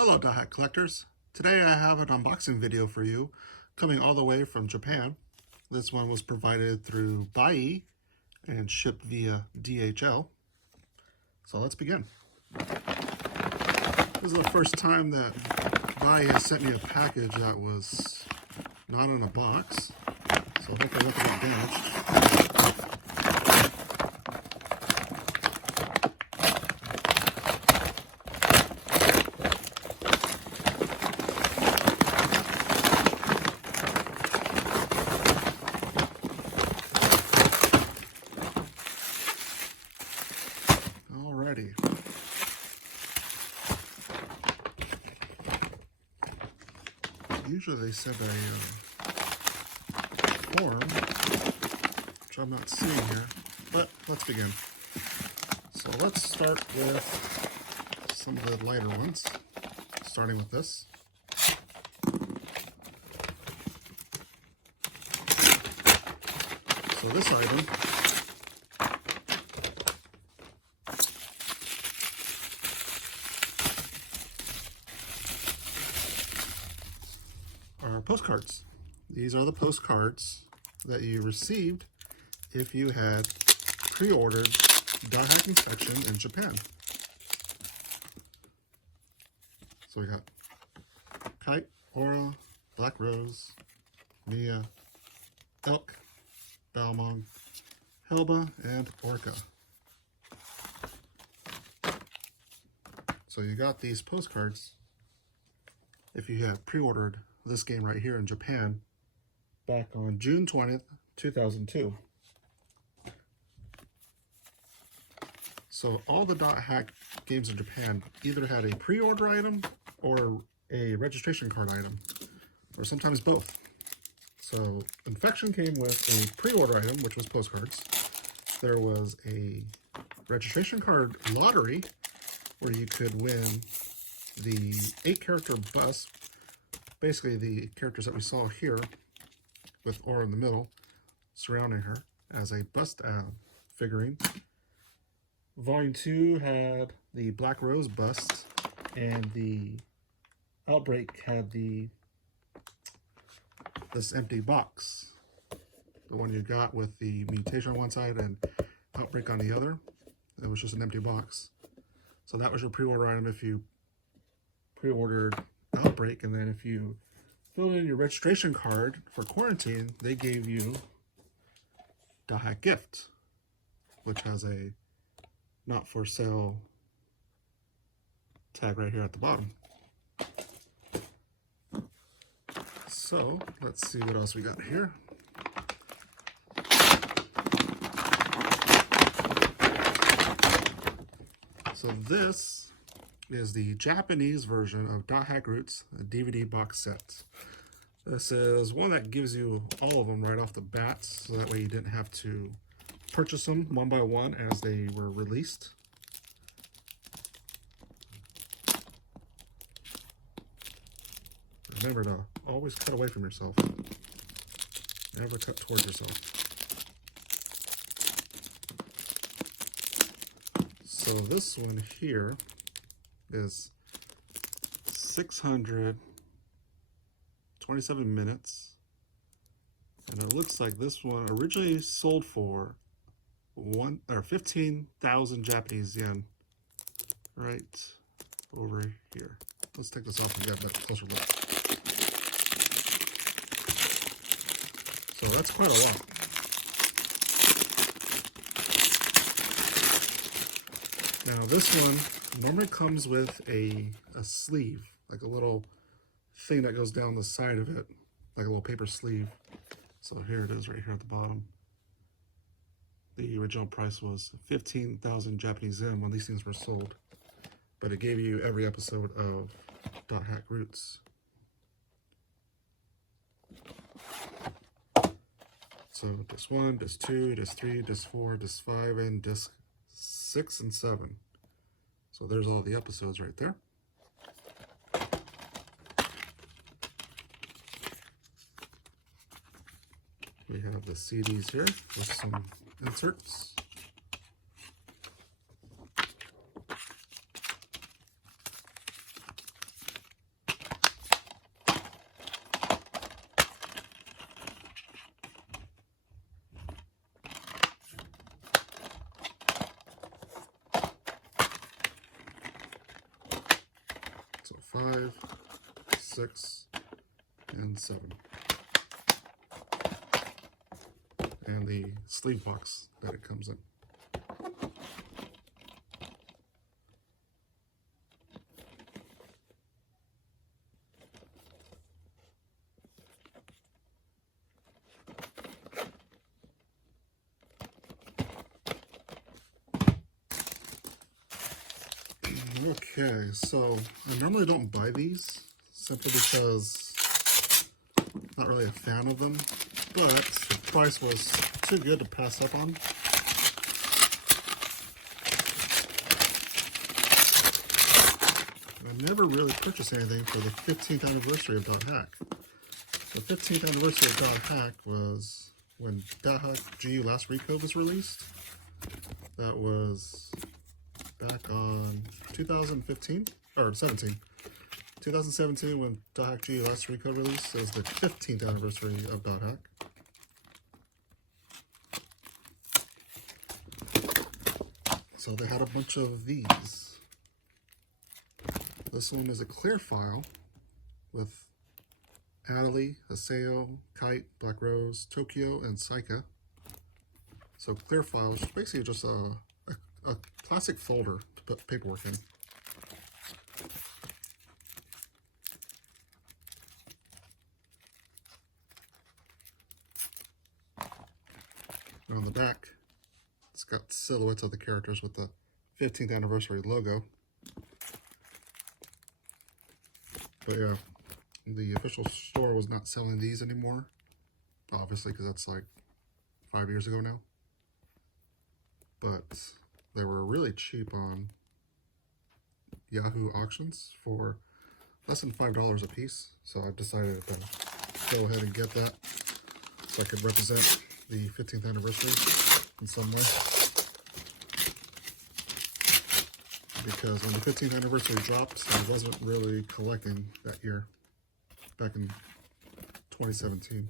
Hello Dothack Collectors. Today I have an unboxing video for you coming all the way from Japan. This one was provided through Bai and shipped via DHL. So let's begin. This is the first time that Bai has sent me a package that was not in a box. So hopefully nothing got damaged. Alrighty. Usually they send a form, which I'm not seeing here, but let's begin. So let's start with some of the lighter ones, starting with this. So this item are postcards. These are the postcards that you received if you had pre-ordered Dothack section in Japan. So we got Kite, Aura, Black Rose, Mia, Elk, Balmong, Helba, and Orca. So you got these postcards if you had pre-ordered this game right here in Japan back on June 20th, 2002. So all the Dothack games in Japan either had a pre-order item or a registration card item, or sometimes both. So Infection came with a pre-order item, which was postcards. There was a registration card lottery where you could win the 8-character bus, basically the characters that we saw here with Aura in the middle surrounding her as a bust figurine. Volume 2 had the Black Rose bust, and the Outbreak had this empty box, the one you got with the mutation on one side and Outbreak on the other. It was just an empty box. So that was your pre-order item if you pre-ordered Outbreak, and then if you filled in your registration card for Quarantine, they gave you Dothack Gift, which has a not for sale tag right here at the bottom. So let's see what else we got here. So this is the Japanese version of Dothack Roots, a DVD box set. This is one that gives you all of them right off the bat, so that way you didn't have to purchase them one by one as they were released. Remember to always cut away from yourself. Never cut towards yourself. So this one here is 627 minutes, and it looks like this one originally sold for 15,000 Japanese yen right over here. Let's take this off and get a closer look. So that's quite a lot. Now this one normally comes with a sleeve, like a little thing that goes down the side of it, like a little paper sleeve. So here it is right here at the bottom. The original price was 15,000 Japanese yen when these things were sold, but it gave you every episode of Dothack Roots. So disc 1, disc 2, disc 3, disc 4, disc 5, and disc 6 and 7. So there's all the episodes right there. We have the CDs here with some inserts. 5, 6, and 7. And the sleeve box that it comes in. Okay, so I normally don't buy these simply because I'm not really a fan of them, but the price was too good to pass up on. I never really purchased anything for the 15th anniversary of Dothack. The 15th anniversary of Dothack was when Dothack GU Last Recode was released. That was back on 2015 or 17. 2017 when Dothack GU Last Recode released. It was the 15th anniversary of Dothack. So they had a bunch of these. This one is a clear file with Adelie, Haseo, Kite, Black Rose, Tokyo, and Saika. So clear file is basically just a plastic folder to put paperwork in. And on the back, it's got silhouettes of the characters with the 15th anniversary logo. But yeah, the official store was not selling these anymore, obviously, because that's like 5 years ago now. But they were really cheap on Yahoo auctions for less than $5 a piece. So I decided to go ahead and get that so I could represent the 15th anniversary in some way. Because when the 15th anniversary dropped, I wasn't really collecting that year, back in 2017.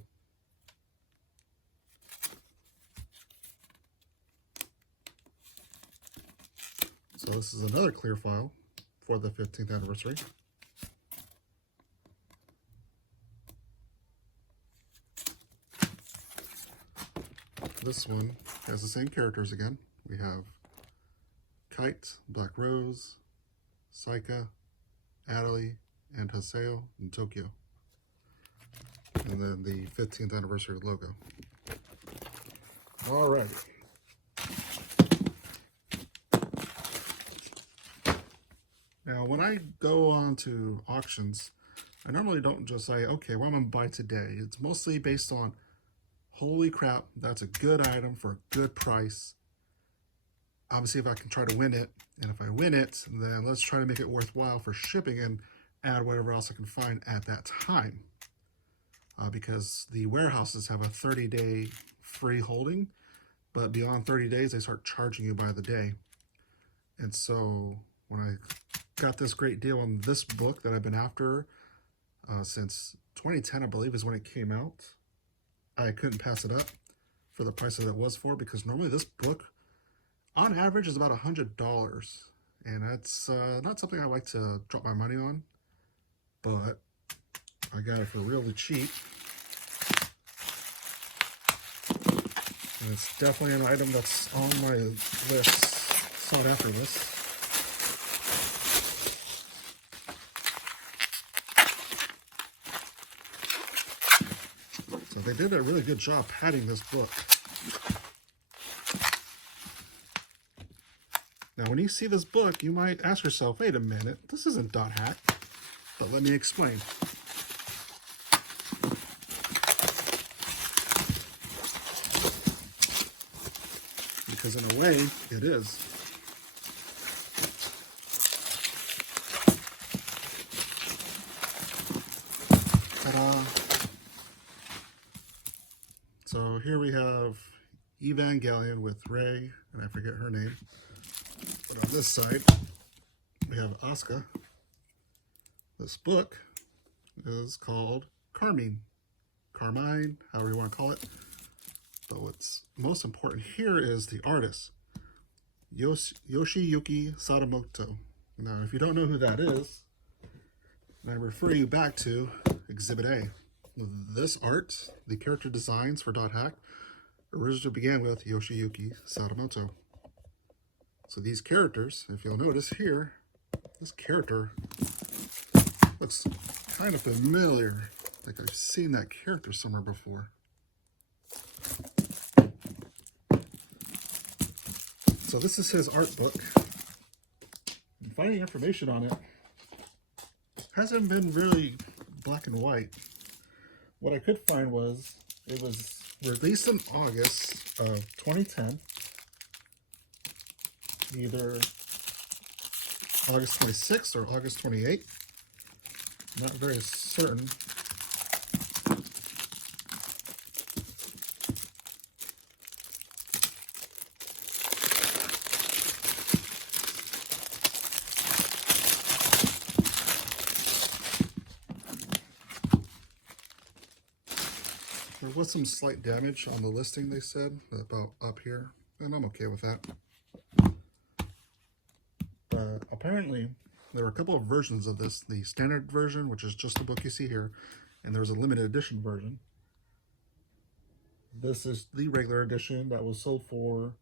So this is another clear file for the 15th anniversary. This one has the same characters again. We have Kite, Black Rose, Saika, Adelie, and Haseo, and Tokyo. And then the 15th anniversary logo. Alright. Now, when I go on to auctions, I normally don't just say, okay, what I'm going to buy today. It's mostly based on, holy crap, that's a good item for a good price. Obviously, if I can try to win it, and if I win it, then let's try to make it worthwhile for shipping and add whatever else I can find at that time. Because the warehouses have a 30-day free holding, but beyond 30 days, they start charging you by the day. And so when I got this great deal on this book that I've been after since 2010, I believe, is when it came out, I couldn't pass it up for the price that it was for, because normally this book, on average, is about $100, and that's not something I like to drop my money on, but I got it for really cheap, and it's definitely an item that's on my list, sought after list. So they did a really good job padding this book. Now, when you see this book, you might ask yourself, wait a minute, this isn't Dothack. But let me explain. Because in a way, it is. Ta-da! So here we have Evangelion with Rei, and I forget her name. But on this side, we have Asuka. This book is called Carmine, however you want to call it. But what's most important here is the artist, Yoshiyuki Sadamoto. Now, if you don't know who that is, And I refer you back to Exhibit A. This art, the character designs for Dothack, originally began with Yoshiyuki Sadamoto. So these characters, if you'll notice here, this character looks kind of familiar. Like I've seen that character somewhere before. So this is his art book. And finding information on it hasn't been really black and white. What I could find was it was released in August of 2010, either August 26th or August 28th. Not very certain. There was some slight damage on the listing, they said, about up here, and I'm okay with that. But apparently, there were a couple of versions of this. The standard version, which is just the book you see here, and there was a limited edition version. This is the regular edition that was sold for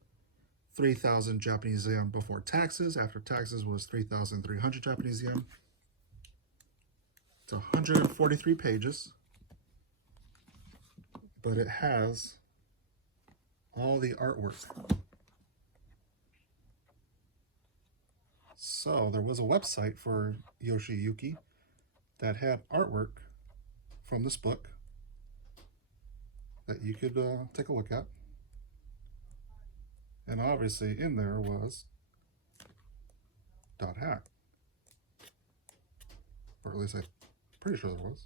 3,000 Japanese yen before taxes. After taxes was 3,300 Japanese yen. It's 143 pages. But it has all the artwork. So there was a website for Yoshiyuki that had artwork from this book that you could take a look at. And obviously in there was Dothack. Or at least I'm pretty sure there was.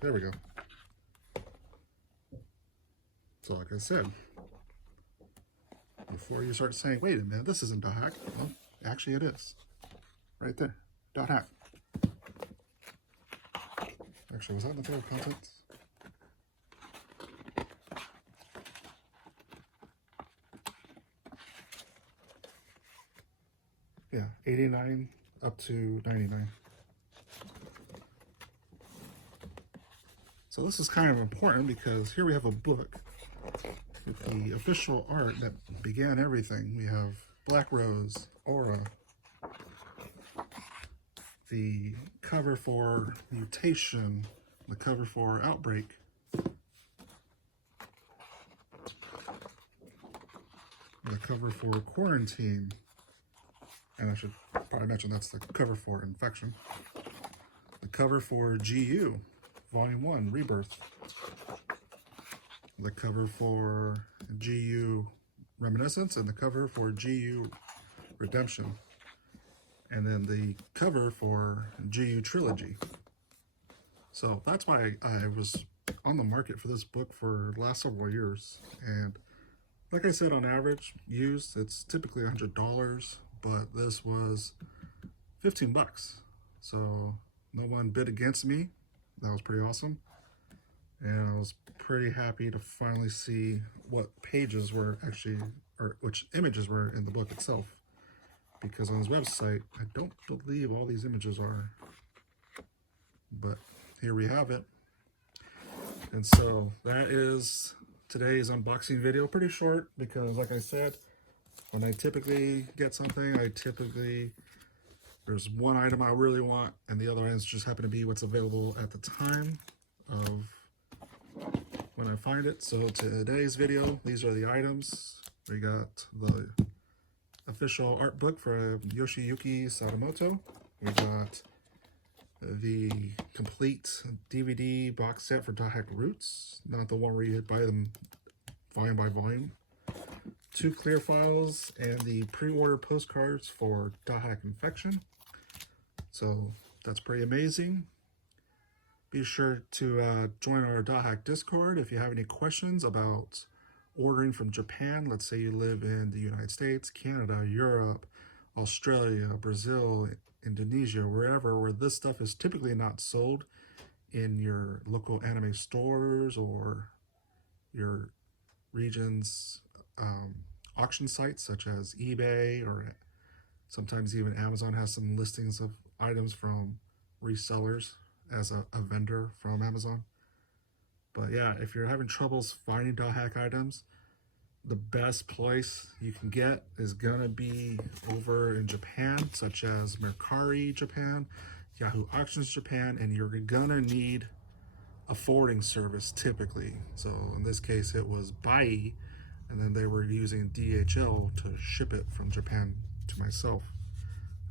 There we go. So like I said, before you start saying, wait a minute, this isn't Dothack. Well, actually it is. Right there. Dothack. Actually, was that in the table of contents? Yeah, 89 up to 99. So this is kind of important because here we have a book with the official art that began everything. We have Black Rose, Aura, the cover for Mutation, the cover for Outbreak, the cover for Quarantine, and I should probably mention that's the cover for Infection, the cover for GU, Volume 1, Rebirth, the cover for GU Reminiscence, and the cover for GU Redemption, and then the cover for GU Trilogy. So that's why I was on the market for this book for the last several years. And like I said, on average, used, it's typically $100, but this was 15 bucks. So no one bid against me. That was pretty awesome. And I was pretty happy to finally see what pages were actually, or which images were in the book itself. Because on his website, I don't believe all these images are. But here we have it. And so that is today's unboxing video. Pretty short because, like I said, when I typically get something, there's one item I really want, and the other items just happen to be what's available at the time of when I find it. So today's video, these are the items. We got the official art book for Yoshiyuki Sadamoto. We got the complete DVD box set for Dothack Roots, not the one where you buy them volume by volume. 2 clear files and the pre-order postcards for Dothack Infection. So that's pretty amazing. Be sure to join our Dothack Discord if you have any questions about ordering from Japan. Let's say you live in the United States, Canada, Europe, Australia, Brazil, Indonesia, wherever, where this stuff is typically not sold in your local anime stores or your region's auction sites such as eBay, or sometimes even Amazon has some listings of items from resellers as a vendor from Amazon. But yeah, if you're having troubles finding Dothack items, the best place you can get is gonna be over in Japan, such as Mercari Japan, Yahoo Auctions Japan, and you're gonna need a forwarding service typically. So in this case it was Bai, and then they were using DHL to ship it from Japan to myself.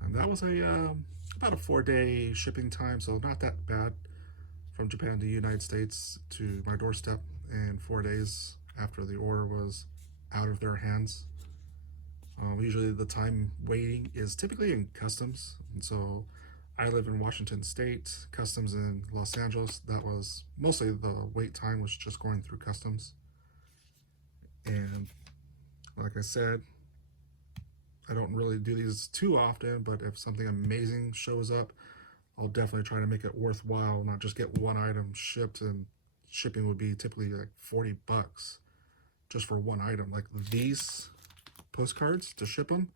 And that was about a 4-day shipping time, so not that bad, from Japan to the United States to my doorstep, and 4 days after the order was out of their hands. Usually the time waiting is typically in customs, and so I live in Washington State, customs in Los Angeles. That was mostly the wait time, was just going through customs. And like I said, I don't really do these too often, but if something amazing shows up, I'll definitely try to make it worthwhile, not just get one item shipped, and shipping would be typically like $40 just for one item. Like these postcards, to ship them,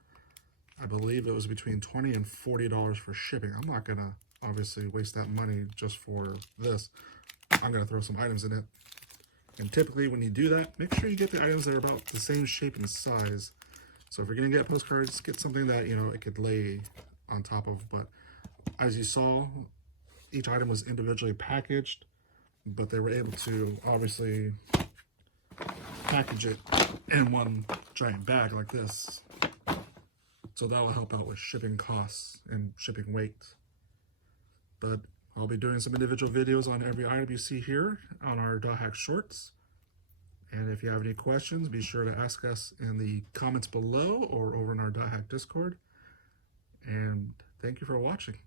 I believe it was between $20 and $40 for shipping. I'm not gonna obviously waste that money just for this. I'm gonna throw some items in it. And typically when you do that, make sure you get the items that are about the same shape and size. So if you're gonna get postcards, get something that, you know, it could lay on top of. But as you saw, each item was individually packaged, but they were able to obviously package it in one giant bag like this. So that will help out with shipping costs and shipping weight. But I'll be doing some individual videos on every item you see here on our Dothack Shorts. And if you have any questions, be sure to ask us in the comments below or over in our Dothack Discord. And thank you for watching.